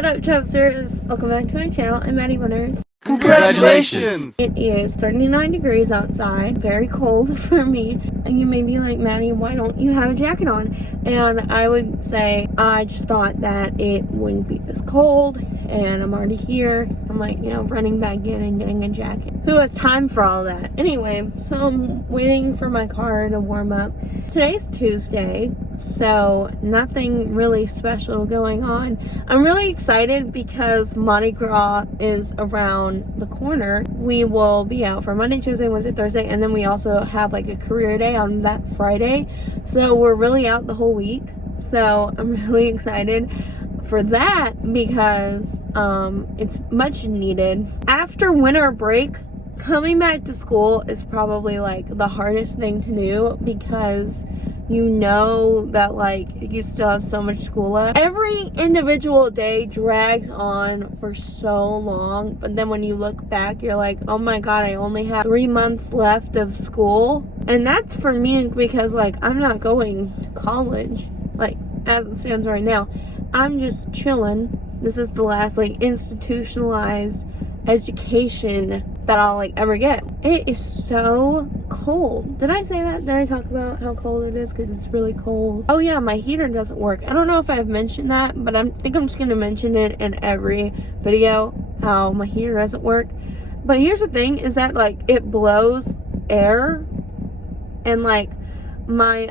What up, Chubsters? Welcome back to my channel. I'm Maddie Winners. Congratulations! It is 39 degrees outside, very cold for me. And you may be like, Maddie, why don't you have a jacket on? And I would say, I just thought that it wouldn't be this cold, and I'm already here. I'm like, running back in and getting a jacket. Who has time for all that? Anyway, so I'm waiting for my car to warm up. Today's Tuesday, so nothing really special going on. I'm really excited because Mardi Gras is around the corner. We will be out for Monday, Tuesday, Wednesday, Thursday, and then we also have like a career day on that Friday. So we're really out the whole week. So I'm really excited for that because it's much needed. After winter break, coming back to school is probably like the hardest thing to do because you know that like you still have so much school left. Every individual day drags on for so long, but then when you look back, you're like, oh my god, I only have 3 months left of school. And that's for me because like I'm not going to college, like as it stands right now. I'm just chilling. This is the last like institutionalized education that I'll like ever get. It is so cold. Did I say that? Did I talk about how cold it is? Because it's really cold. Oh yeah, my heater doesn't work. I don't know if I've mentioned that, but I think I'm just gonna mention it in every video, how my heater doesn't work. But here's the thing, is that like it blows air, and like my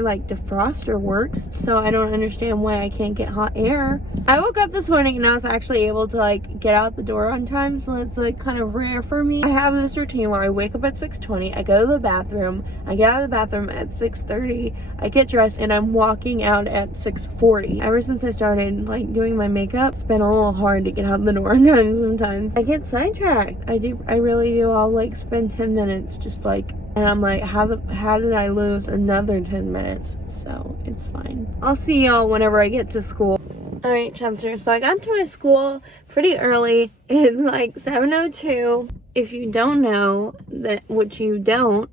like defroster works, so I don't understand why I can't get hot air. I woke up this morning and I was actually able to like get out the door on time, so it's like kind of rare for me. I have this routine where I wake up at 6:20, I go to the bathroom, I get out of the bathroom at 6:30, I get dressed, and I'm walking out at 6:40. Ever since I started like doing my makeup, it's been a little hard to get out the door on time sometimes. I get sidetracked. I really do. I'll like spend 10 minutes just like, and I'm like, how did I lose another 10 minutes? So it's fine. I'll see y'all whenever I get to school. Alright, Chubsters, so I got to my school pretty early. It's like 7:02. If you don't know, that which you don't,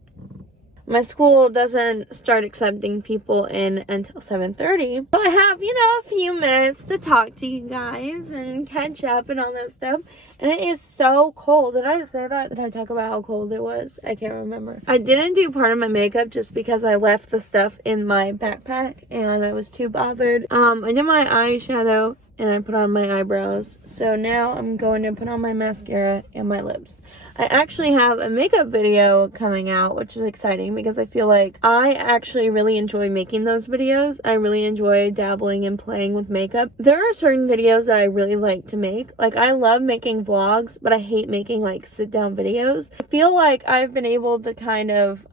my school doesn't start accepting people in until 7:30. So I have, a few minutes to talk to you guys and catch up and all that stuff. And it is so cold. Did I say that? Did I talk about how cold it was? I can't remember. I didn't do part of my makeup just because I left the stuff in my backpack and I was too bothered. I did my eyeshadow and I put on my eyebrows. So now I'm going to put on my mascara and my lips. I actually have a makeup video coming out, which is exciting because I feel like I actually really enjoy making those videos. I really enjoy dabbling and playing with makeup. There are certain videos that I really like to make. Like, I love making vlogs, but I hate making like sit down videos. I feel like I've been able to kind of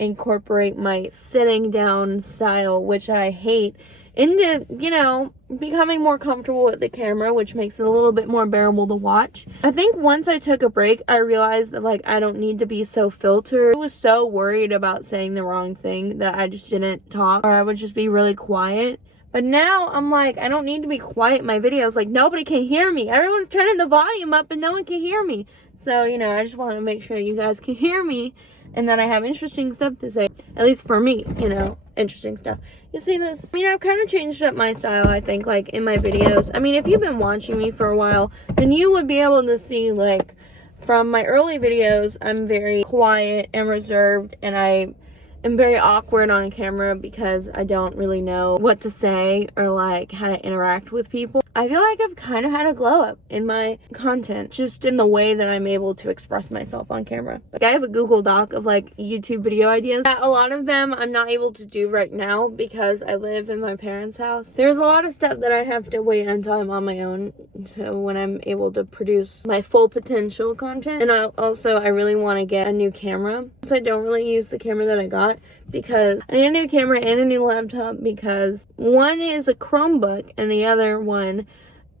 incorporate my sitting down style, which I hate, into, becoming more comfortable with the camera, which makes it a little bit more bearable to watch. I think once I took a break, I realized that like I don't need to be so filtered. I was so worried about saying the wrong thing that I just didn't talk, or I would just be really quiet. But now I'm like, I don't need to be quiet in my videos. Like, nobody can hear me. Everyone's turning the volume up and no one can hear me. So, I just want to make sure you guys can hear me and that I have interesting stuff to say. At least for me, interesting stuff. You see this? I've kind of changed up my style, I think, like, in my videos. If you've been watching me for a while, then you would be able to see, like, from my early videos, I'm very quiet and reserved, and I am very awkward on camera because I don't really know what to say or, like, how to interact with people. I feel like I've kind of had a glow up in my content, just in the way that I'm able to express myself on camera. Like, I have a Google Doc of like YouTube video ideas. A lot of them I'm not able to do right now because I live in my parents' house. There's a lot of stuff that I have to wait until I'm on my own, to when I'm able to produce my full potential content. And I really want to get a new camera, because I don't really use the camera that I got, because I need a new camera and a new laptop, because one is a Chromebook and the other one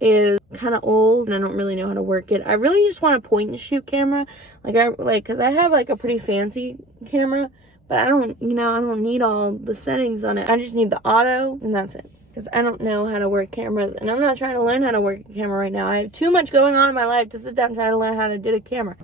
is kind of old and I don't really know how to work it. I really just want a point and shoot camera, because I have like a pretty fancy camera, but I don't need all the settings on it. I just need the auto, and that's it, because I don't know how to work cameras, and I'm not trying to learn how to work a camera right now. I have too much going on in my life to sit down and try to learn how to do a camera.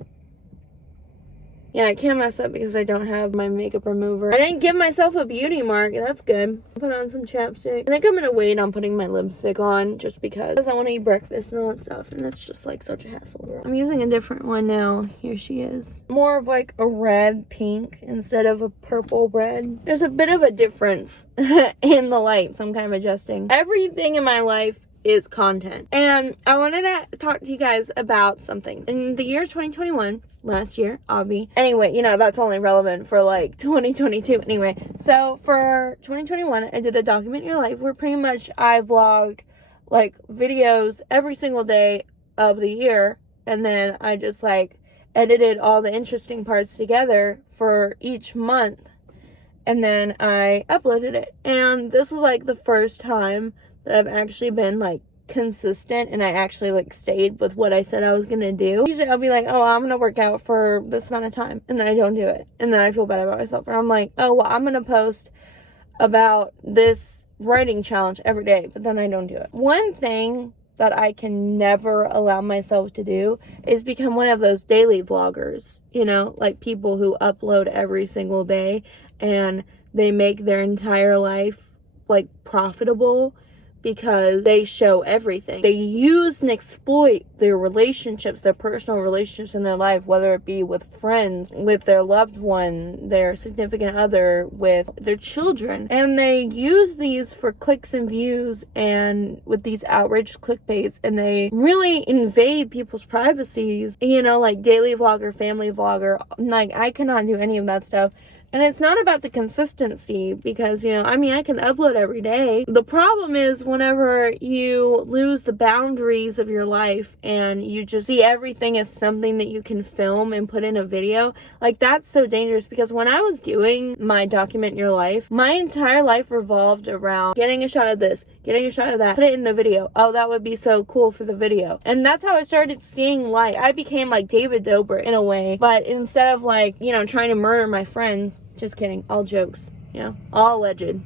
Yeah, I can't mess up because I don't have my makeup remover. I didn't give myself a beauty mark. That's good. Put on some chapstick. I think I'm gonna wait on putting my lipstick on just because I want to eat breakfast and all that stuff. And it's just like such a hassle, girl. I'm using a different one now. Here she is. More of like a red pink instead of a purple red. There's a bit of a difference in the light, so I'm kind of adjusting. Everything in my life is content. And I wanted to talk to you guys about something. In the year 2021, last year, Obvi. Anyway, you know, that's only relevant for like 2022. Anyway, so for 2021, I did a document your life where pretty much I vlogged like videos every single day of the year. And then I just like edited all the interesting parts together for each month. And then I uploaded it. And this was like the first time that I've actually been like consistent and I actually like stayed with what I said I was gonna do. Usually I'll be like, oh, I'm gonna work out for this amount of time, and then I don't do it, and then I feel bad about myself, or I'm like, oh well, I'm gonna post about this writing challenge every day, but then I don't do it. One thing that I can never allow myself to do is become one of those daily vloggers, you know, like people who upload every single day and they make their entire life like profitable because they show everything. They use and exploit their relationships, their personal relationships in their life, whether it be with friends, with their loved one, their significant other, with their children. And they use these for clicks and views and with these outrageous clickbaits, and they really invade people's privacies, you know, like daily vlogger, family vlogger. Like, I cannot do any of that stuff. And it's not about the consistency because, you know, I mean, I can upload every day. The problem is whenever you lose the boundaries of your life and you just see everything as something that you can film and put in a video, like that's so dangerous. Because when I was doing my document your life, my entire life revolved around getting a shot of this, getting a shot of that, put it in the video. Oh, that would be so cool for the video. And that's how I started seeing life. I became like David Dobrik in a way, but instead of like, you know, trying to murder my friends, just kidding, all jokes, you know, all alleged.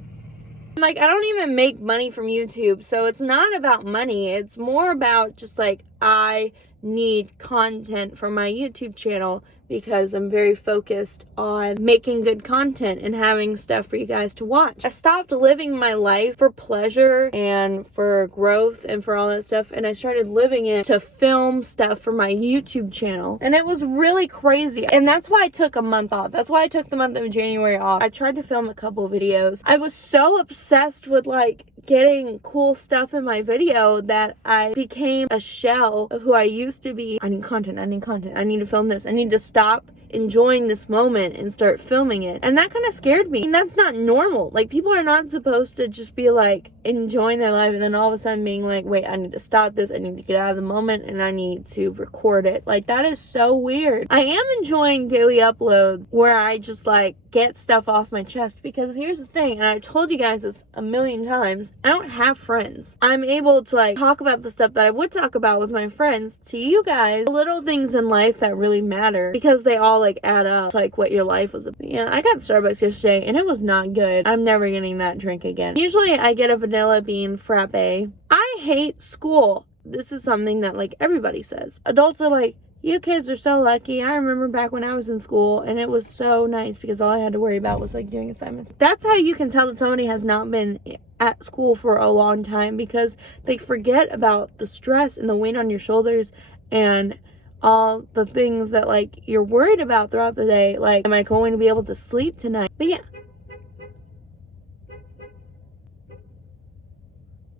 Like, I don't even make money from YouTube, so it's not about money. It's more about just like, I need content for my YouTube channel because I'm very focused on making good content and having stuff for you guys to watch. I stopped living my life for pleasure and for growth and for all that stuff, and I started living it to film stuff for my YouTube channel. And it was really crazy. And that's why I took a month off. That's why I took the month of January off. I tried to film a couple of videos. I was so obsessed with like getting cool stuff in my video that I became a shell of who I used to be. I need content, I need content, I need to film this, I need to stop enjoying this moment and start filming it. And that kind of scared me. And that's not normal. Like, people are not supposed to just be like enjoying their life and then all of a sudden being like, wait, I need to stop this, I need to get out of the moment, and I need to record it. Like, that is so weird. I am enjoying daily uploads where I just like get stuff off my chest, because here's the thing, and I've told you guys this a million times, I don't have friends. I'm able to like talk about the stuff that I would talk about with my friends to you guys, little things in life that really matter, because they all like add up to like what your life was about. Yeah, I got Starbucks yesterday and it was not good. I'm never getting that drink again. Usually I get a vanilla bean frappe. I hate school. This is something that like everybody says. Adults are like, you kids are so lucky. I remember back when I was in school and it was so nice because all I had to worry about was like doing assignments. That's how you can tell that somebody has not been at school for a long time, because they forget about the stress and the weight on your shoulders and all the things that like you're worried about throughout the day. Like, am I going to be able to sleep tonight? But yeah.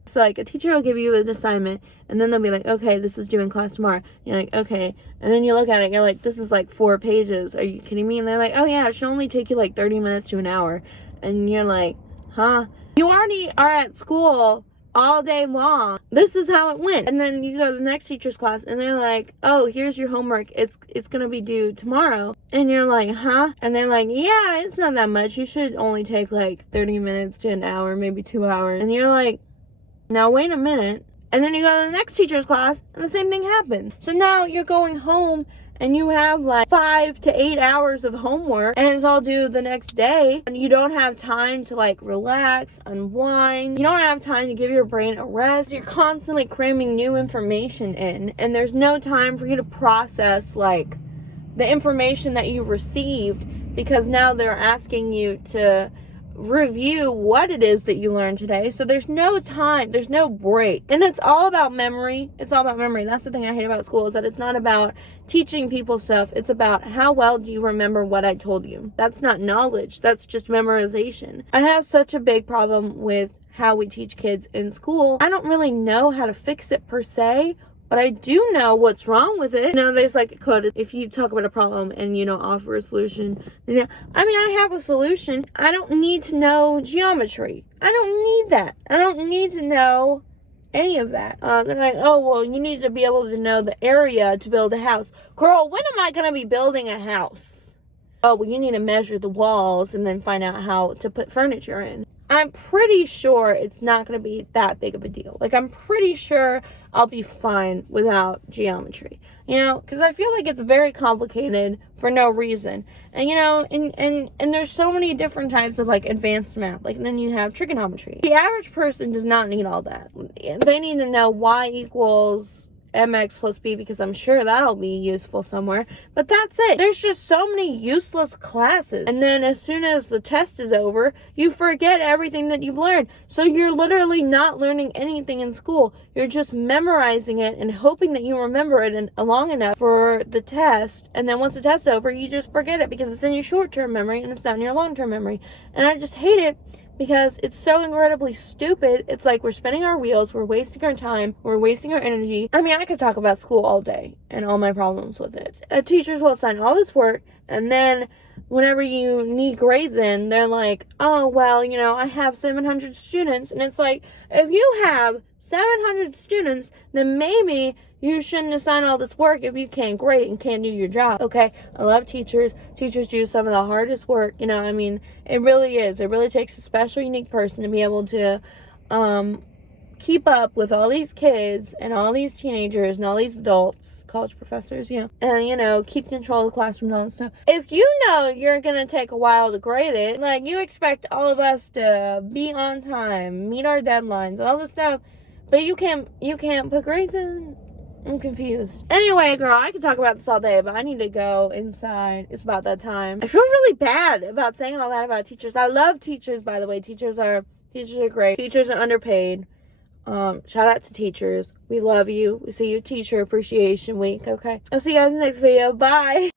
So like a teacher will give you an assignment and then they'll be like, okay, this is due in class tomorrow. And you're like, okay. And then you look at it and you're like, this is like 4 pages. Are you kidding me? And they're like, oh yeah, it should only take you like 30 minutes to an hour. And you're like, huh? You already are at school all day long. This is how it went. And then you go to the next teacher's class and they're like, oh, here's your homework. It's gonna be due tomorrow. And you're like, huh? And they're like, yeah, it's not that much. You should only take like 30 minutes to an hour, maybe 2 hours. And you're like, now wait a minute. And then you go to the next teacher's class and the same thing happened. So now you're going home and you have like 5 to 8 hours of homework and it's all due the next day, and you don't have time to like relax, unwind. You don't have time to give your brain a rest. You're constantly cramming new information in, and there's no time for you to process like the information that you received, because now they're asking you to review what it is that you learned today. So there's no time, there's no break. And it's all about memory. It's all about memory. That's the thing I hate about school, is that it's not about teaching people stuff. It's about how well do you remember what I told you. That's not knowledge. That's just memorization. I have such a big problem with how we teach kids in school. I don't really know how to fix it per se, but I do know what's wrong with it. There's like a code. If you talk about a problem and, offer a solution, I have a solution. I don't need to know geometry. I don't need that. I don't need to know any of that. They're like, oh, well, you need to be able to know the area to build a house. Girl, when am I going to be building a house? Oh, well, you need to measure the walls and then find out how to put furniture in. I'm pretty sure it's not going to be that big of a deal. Like, I'm pretty sure I'll be fine without geometry, because I feel like it's very complicated for no reason. And, and there's so many different types of, like, advanced math. Like, and then you have trigonometry. The average person does not need all that. They need to know y equals mx plus b, because I'm sure that'll be useful somewhere, but that's it. There's just so many useless classes, and then as soon as the test is over, you forget everything that you've learned. So you're literally not learning anything in school. You're just memorizing it and hoping that you remember it long enough for the test, and then once the test's over, you just forget it because it's in your short-term memory and it's not in your long-term memory. And I just hate it, because it's so incredibly stupid. It's like we're spinning our wheels, we're wasting our time, we're wasting our energy. I could talk about school all day and all my problems with it. Teachers will assign all this work, and then whenever you need grades in, they're like, oh, well, I have 700 students. And it's like, if you have 700 students, then maybe you shouldn't assign all this work if you can't grade and can't do your job. Okay, I love teachers. Teachers do some of the hardest work. It really is. It really takes a special, unique person to be able to keep up with all these kids and all these teenagers and all these adults, college professors, and, keep control of the classroom and all this stuff. If you know you're going to take a while to grade it, like, you expect all of us to be on time, meet our deadlines, all this stuff, but you can't put grades in. I'm confused. Anyway, girl, I could talk about this all day, but I need to go inside. It's about that time. I feel really bad about saying all that about teachers. I love teachers, by the way. Teachers are great. Teachers are underpaid. Shout out to teachers. We love you. We see you Teacher Appreciation Week, okay? I'll see you guys in the next video. Bye!